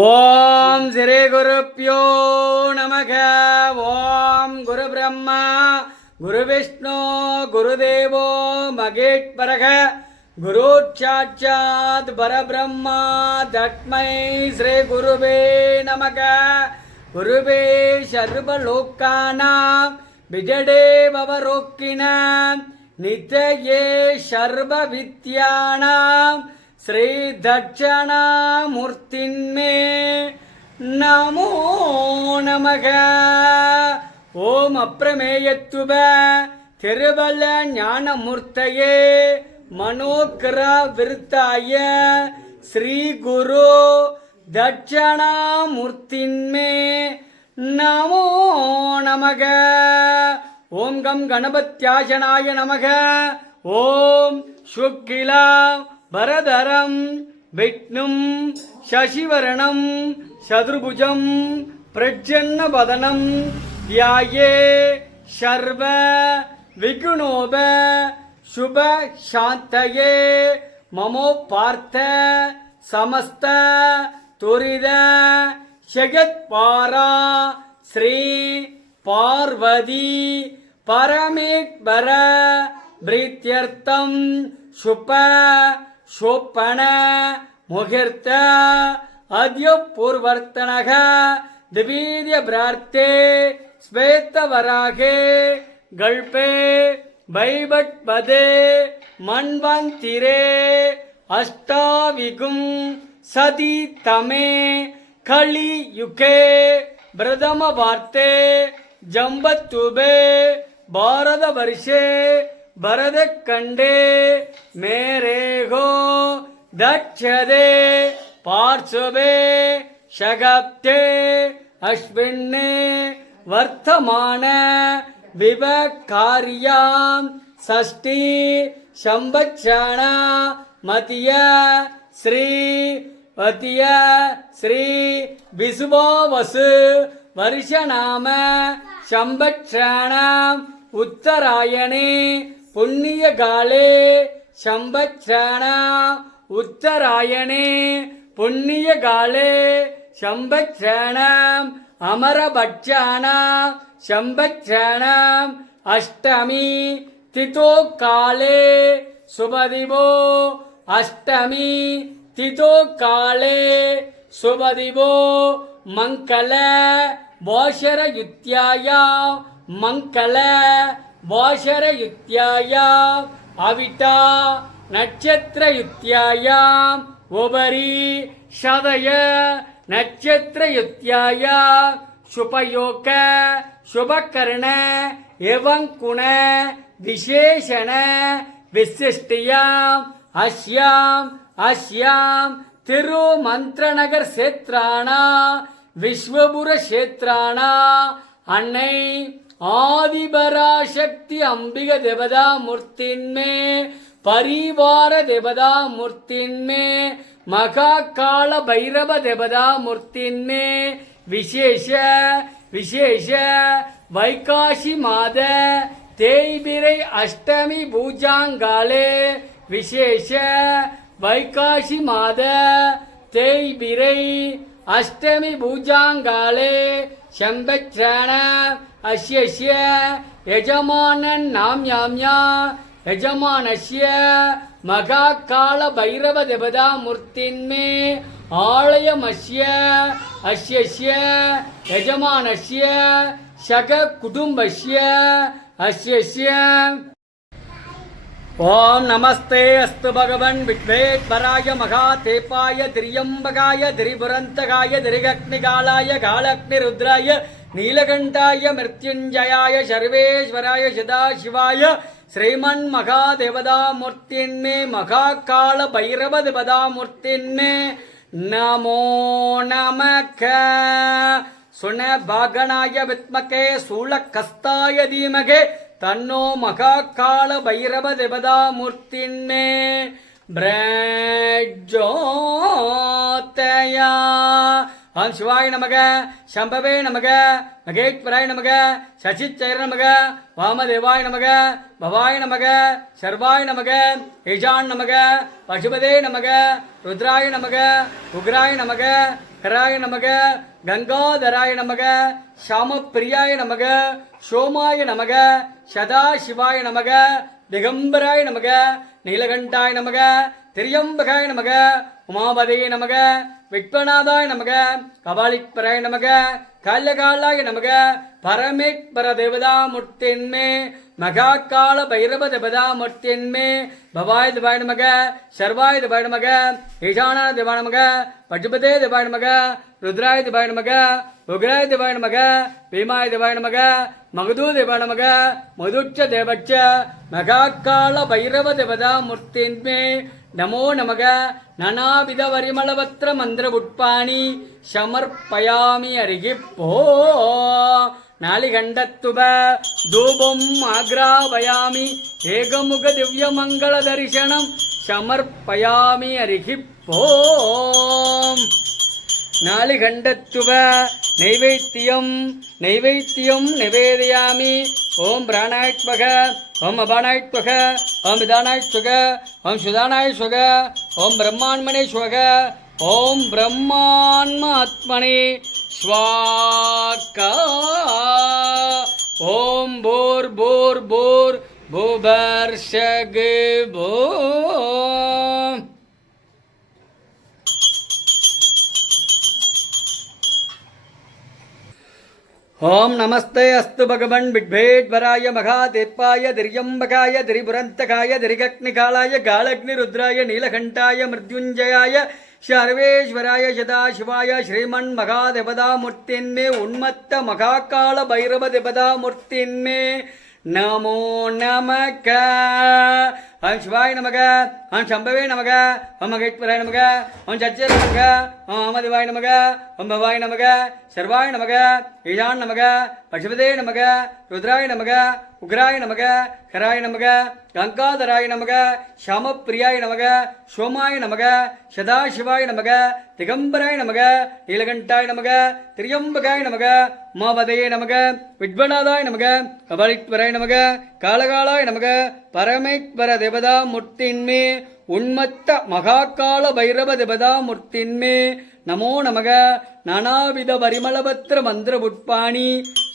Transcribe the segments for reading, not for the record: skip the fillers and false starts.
ஓம் ஸ்ரீ குருப்யோ நமக. ஓம் குரு பிரம்மா குரு விஷ்ணு குருதேவோ மகேஸ்வரக குரு சாட்சாத் பரபிரம்மா தஸ்மை ஸ்ரீ குருவே நமக. குருவே சர்வலோகானாம் விஜடே பவரோக்கினாம் நித்யே சர்வ வித்யானாம் ஸ்ரீ தட்சணாமூர்த்தின்மே நமோ நமக. ஓம் அப்ரமேயத்துவ திருவல்ல ஞானமூர்த்தயே மனோகர விருத்தாய ஸ்ரீ குரு தட்சணாமூர்த்தின்மே நமோ நமக. ஓம் கம் கணபத்யாசனாய நமக. ஓம் சுக்கிலா வரதரம் விஷ்ணும் சசிவரணம் சதுர்புஜம் பிரஜன்னவதனம் தியாயே சர்வ விகுணோப சுப சாந்தயே மமோ பார்த்த சமஸ்த துரித ஜெகத்பாரா ஸ்ரீ பார்வதி பரமேஸ்வர பிரீத்யர்த்தம் சுப சோப்பன முகூர்த்த அத்ய பூர்வர்த்தனக திவீத்ய பிரார்த்தே ஸ்வேதவராகே கல்பே பைபட்பதே மன்வந்திரே அஷ்டாவிகும் சதி தமே கலியுகே பிரதம வார்த்தே ஜம்பத்துபே பாரத வருஷே பரத கண்டே மேரேகோ தட்சதே பார்ஸ்வே ஷகப்தே அஸ்வின்னே வர்த்தமான விவகாரியாம் சஷ்டி சம்பட்சண மதிய ஸ்ரீ விசுவாவசு வருஷநாம சம்பட்சணம் உத்தராயணே புண்ணியகாலே சம்பட்சண உத்தராயணே புண்ணியகாலே சம்பட்சணம் அமரபட்சண சம்பட்சணம் அஷ்டமி திதோ காலே சுபதிவோ அஷ்டமி திதோ காலே சுபதிவோ மங்கள வாஷர யுத்யாயா மங்கள வாஷர யுத்யாயாம் அவிட்டா நட்சத்திர யுத்யாயாம் உபரி சதய நட்சத்திர யுத்யாயாம் சுபயோக சுபகர்ண எவங்குண விசேஷண விசிஷ்டியாம் அஸ்யாம் திருமந்திரநகர் சேத்ராணா விஸ்வபுர சேத்ராணா அன்னை ஆதிபராசக்தி அம்பிக தேவதா மூர்த்தின்மே பரிவார தேவதா மூர்த்தின்மே மகா கால பைரவ தேவதா மூர்த்தின்மே விசேஷ வைகாசி மாத தேய்பிரை அஷ்டமி பூஜாங்காலே விசேஷ வைகாசி மாத தேய்பிரை அஷ்டமி பூஜாங்காலே சம்பட்சண அஸ்ய யஜமானன் நாம்யாம்யா யஜமானஸ்ய மகா கால பைரவ தேவதா மூர்த்தின்மே ஆலயமஸ்ய அஸ்ய யஜமானஸ்ய சக குடும்பஸ்ய அஸ்ய. ஓம் நமஸ்தே அஸ்து பகவன் வித்வேத்வராய மகாதேபாய திரியம்பகாய திரிபுரந்தகாய திரிகக்னிகாலாய காலக்னிருத்ராய நீலகண்டாய மிருத்யுஞ்சயாய சர்வேஸ்வராய சதாசிவாய ஸ்ரீமன் மகாதேவதா மூர்த்தின்மே மகாகால பைரவ தேவதா மூர்த்தின்மே நமோ நமக. சுன பாகனாய வித்மகே சூலகஸ்தாய தீமகே தன்னோ மகாகால பைரவ தேவதா மூர்த்தின்மே பிரஜோதயா. ஓம் சிவாய நமக சம்பவே நமக மகேஸ்வராய நமக சசிச்சைர நமக வாமதேவாய நமக பவாய நமக சர்வாய நமக ஈஜான் நமக பசுபதே நமக ருத்ராய நமக உக்ராய நமக ஹராய நமக கங்காதராய நமக ஷாமப்பிரியாய நமக சோமாய நமக சதாசிவாய நமக திகம்பராய நமக நீலகண்டாய நமக திரியம்பகாய நமக உமாபதே நமக விக்வநாதாய நமக கபாலிக்பராய நமக கால்யகாலாய நமக பரமேக்பர தேவதா முர்த்தின்மே மகாகால பைரவ தேவதா முர்த்தின்மே பவாய தேவாய நமக சர்வாய தேவாய நமக ஈசான தேவாய நமக பசுபதே தேவாய நமக ருத்ராய தேவாய நமக உக்ராய தேவாய நமக பீமாய தேவாய நமக மகதூ தேவாய நமக மதுட்ச தேவச்ச மகாகால பைரவ தேவதா முர்த்தின்மே நமோ நமக நனாவித வரிமளவத்திர மந்திர புட்பாணி சமர்ப்பயாமி அருகிப்போ நாளிகண்டத்துவ தூபம் ஆக்ராவயாமி ஏகமுக திவ்ய மங்கள தரிசனம் சமர்ப்பயாமி அருகிப்போ நாளிகண்டத்துவ நைவேத்தியம் நைவேத்தியம் நிவேதயாமி ஓம் பிராணாய்த்வக ஓம் அபானாய்த்வக ஓம் விதானாய்த்வக ஓம் சுதானாய்ஸ்வக ஓம் பிரம்மாண்மனே ஸ்வக ஓம் பிரம்மாண்மாத்மனே ஸ்வாக்கா ஓம் போர் போர் போர் பூபர்ஷக் போ ஓம் நமஸ்தே அஸ்து பகவன் விக்பேட்வராய மகாதேப்பாய திரியம்பகாய திரிபுரந்தகாய திரிகக்னிகாலாய காலக்னி ருத்ராய நீலகண்டாய மிருத்யுஞ்சயாய சர்வேஸ்வராய சதாசிவாய ஸ்ரீமன் மகாதேவதா மூர்த்தின்மே உன்மத்த மகாகால பைரவ தேவதா மூர்த்தின்மே நமோ நமக ஓம் சிவாய நமக ஓம் சம்பவே நமக ஓம் மகேஸ்வராய நமக ஓம் சச்சர நமக ஓம் அமதிவாய நமக ஓம் பவாய நமக சர்வாய நமக ஈசான் நமக பசுபதே நமக ருத்ராய நமக உக்ராய நமக ஹராய நமக கங்காதராய நமக ஷாமப்பிரியாய நமக சோமாய நமக சதாசிவாய நமக திகம்பராய நமக நீலகண்டாய நமக திரியம்பகாய நமக உமாபதயே நமக விக்வநாதாய நமக கபாலிக்வராய நமக காலகாலாய நமக பரமேக்வர தேவதா முர்த்தின்மே உன்மத்த மகாகால பைரவ தேவதா முர்த்தின்மே நமோ நமக நானாவித பரிமளபத்திர மந்திர புட்பாணி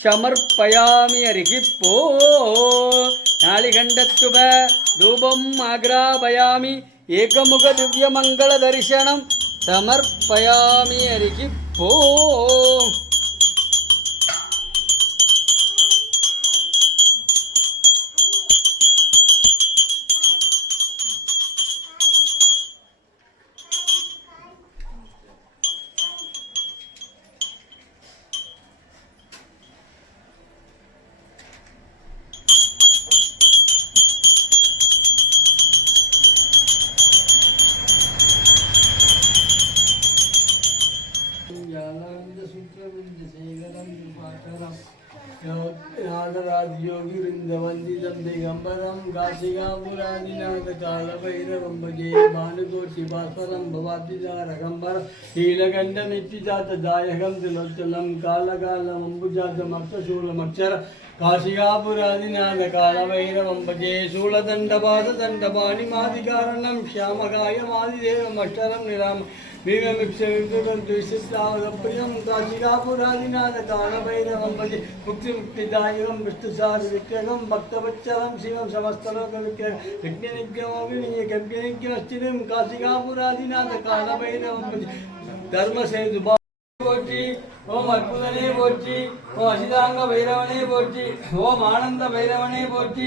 சமர்ப்பயாமி அருகிப்போ நாளிகண்டத்துவ தூபம் ஆக்ராபயாமி ஏகமுக திவ்ய மங்கள தரிசனம் சமர்ப்பயாமி அருகிப்போ नागराजयोगिवृन्दवन्दितं दिगम्बरं काशिकापुरादिनाथकालभैरवं भजे भानुकोटिभास्वरं भवाब्दिदारकम्बरं नीलकण्ठमित्तिजातदायकं त्रिलोचनं कालकालमम्बुजातमर्थशूलमक्षर काशिकापुरादिनाथकालभैरवं भजे शूलदण्डपाददण्डपाणिमादिकारणं श्यामकायमादिदेवमक्षरं निराम भीममिक्षविदुरं द्विशिष्टावदप्रियं काशिकापुरादिनाथकालभैरवं भजे मुक्तिमुक्तिदायकं विष्णुसारविक्रयं भक्तवत्सलं शिवं समस्तलोकविक्रयं विघ्ननित्यमोविनियकव्यनित्यमस्थितं काशिकापुरादिनाथकालभैरवं भजे धर्मसेतु போற்றி ஓம் அற்புதனே போற்றி ஓம் அசிதாங்க பைரவனே போற்றி ஓம் ஆனந்த பைரவனே போற்றி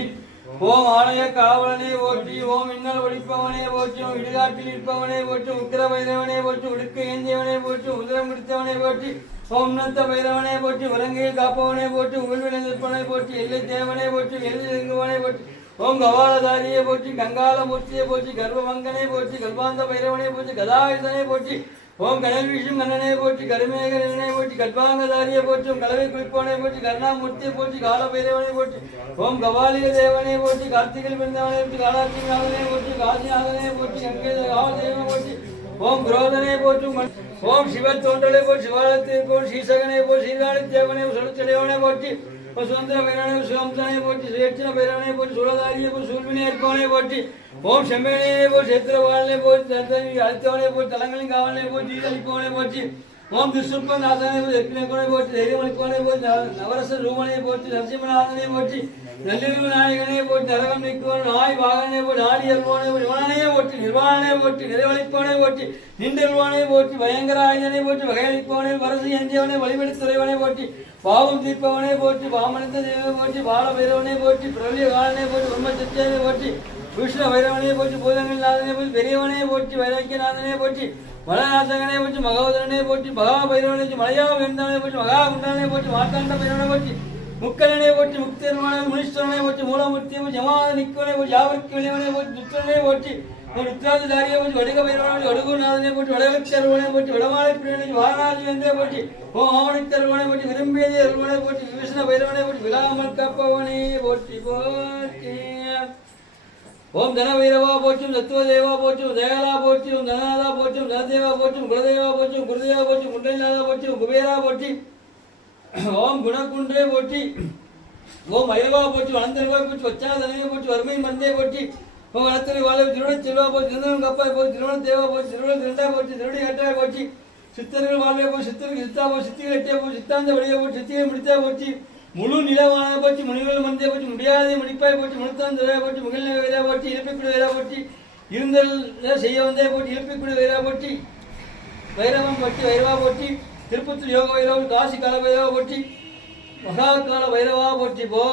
ஓம் ஆலய காவலனே போற்றி ஓம் இன்னல் ஒழிப்பவனே போற்றி ஓம் இடுகாட்டில் இருப்பவனே போற்றி உக்கிர பைரவனே போற்றி உடுக்க ஏந்தியவனே போற்றி உதிரம் பிடித்தவனே போற்றி ஓம் நத்த பைரவனே போற்றி உலங்கையில் காப்பவனே போற்றி உள்வினை நிற்பவனே போற்றி எல்லை தேவனே போற்றி எழுதி இறங்குவனே போற்றி ஓம் கபாலதாரியே போற்றி கங்கால மூர்த்தியை போற்றி கர்ப்பமங்கனே போற்றி கல்பாந்த பைரவனே போற்றி கதாயுதனே போற்றி ஓம் கடல் விஷம் கண்ணனை போற்றி கருமேகனை போற்றி கல்பாங்கதாரியை போற்றி ஓம் கலவை குளிப்பவனை போற்றி கருணாமூர்த்தியை போற்றி கால பைரவனை போற்றி ஓம் கபாலிக தேவனை போற்றி கார்த்திகை பிறந்தவனை போற்றி காலாட்சிநாதனை போற்றி காசிநாதனை போற்றி கங்கை காவதேவனை போற்றி ஓம் குரோதனை போற்றி ஓம் சிவ தோன்றலை போற்றி சிவாலயத்தை போற்றி ஸ்ரீசகனை போற்றி ஸ்ரீகாழி தேவனை சுழச்சலைவனை போற்றி சுதந்திர பைரவனை சுகம்சனை போற்றி சுயேட்சண பைரவனை போற்றி சூழதாரியை போற்றி சூழ்வினை ஏற்பவனை போற்றி ஓம் செம்மேனையை போற்றி சேத்திரவாளனை போற்றி தந்தனை அழைத்தவனை போற்றி தலங்களின் காவலனை போற்றி அளிப்பவனை போற்றி ஓம் திருஷ்ணுப்ப நாதனை போற்றி எக்கினே போற்றி தைரியமளிப்பவனை போற்றி நவரச ரூபனை போற்றி நரசிம்மநாதனை போற்றி நல்லிருவு நாயகனை போற்றி நரகம் நீக்குவன் நாய் வாகனை போற்றி நாடி அல்வானை போற்றி நிர்வாணனை போற்றி நிர்வாணனை போற்றி நிறைவளிப்பவனை போற்றி நின்றல்வானை போற்றி பயங்கர ஆயுதனை போற்றி வகையளிப்பவனை வரசு எஞ்சியவனை வழிபடி துறைவனை போற்றி பாவம் தீர்ப்பவனை போற்றி பாமனிந்த தேவனை போற்றி பால பைரவனை போற்றி பிரபலிய காலனை போற்றி பிரம்மசத்தியனை போற்றி விஷ்ணு வைரவனை போற்றி பூதங்கள் நாதனை போற்றி பெரியவனை போற்றி வைராக்கியநாதனை போற்றி மலநாதகனை போற்றி மகோதரனை போற்றி மகா பைரவனை போற்றி மலையா வேந்தனை போற்றி மகா குண்டனை போற்றி மார்த்தாண்ட பைரவனை போற்றி முக்கலனை போற்றி முக்திர்மனை முனீஸ்வரனை போற்றி மூலமூர்த்தியை போற்றி ஜமாத நிக்கவனை போற்றி யாவருக்கு வெளிவனை போற்றி துத்தனை போற்றி ருத்ராதிதாரியை போற்றி வடுக பைரவனை வடுகுநாதனை போற்றி வடகச்சருவனை போற்றி வடமாலை பிரியனை வாரணாசி வேந்தனை போற்றி ஓ ஆவணித்தருவனை போற்றி விரும்பியதை அருவனை போற்றி விஷ்ணு பைரவனை போற்றி விழாமல் காப்பவனை போற்றி போற்றி ஓம் தன வைரவா போற்றும் தத்துவ தேவா போற்றும் தயாலா போற்றும் தனநாதா போற்றும் தனதேவா போற்றும் குலதேவா போற்றும் குருதேவா போற்றும் குண்டலிநாதா போற்றும் குபேரா போற்றி ஓம் குணகுன்றே போற்றி ஓம் வைரவா போற்றி வளர்ந்தருவா போற்றி வச்சா தனவை போற்றி வறுமை மருந்தே போற்றி ஓம் வளர்த்தறி வாழ திருவண்ண செல்வா போற்றி திருவண்ணம் கப்பாய் போற்றி திருவண்ண தேவா போற்றி திருவண்ண திருண்டா போற்றி திருவடி கட்டாய் போற்றி சித்தர்கள் வாழ்வே போற்றி சித்தருக்கு சித்தா போற்றி சித்திகள் எட்டே போற்றி சித்தாந்த வழியை போற்றி சித்திகள் முடித்தா போற்றி முழு நிலவான போற்றி முனிகள் மந்தே போற்றி முடியாதே முடிப்பாய் போற்றி முழுத்தான் துறையா போற்றி முகில் வேறா போற்றி இழுப்பிக்குடி வேறா போற்றி இருந்தல் செய்ய வந்தே போற்றி இழுப்பிக்குடி வேறா போற்றி வைரவம் போற்றி வைரவா போற்றி திருப்பத்தூர் யோக வைரவம் காசி கால வைரவா போற்றி மகா கால வைரவா போற்றி போ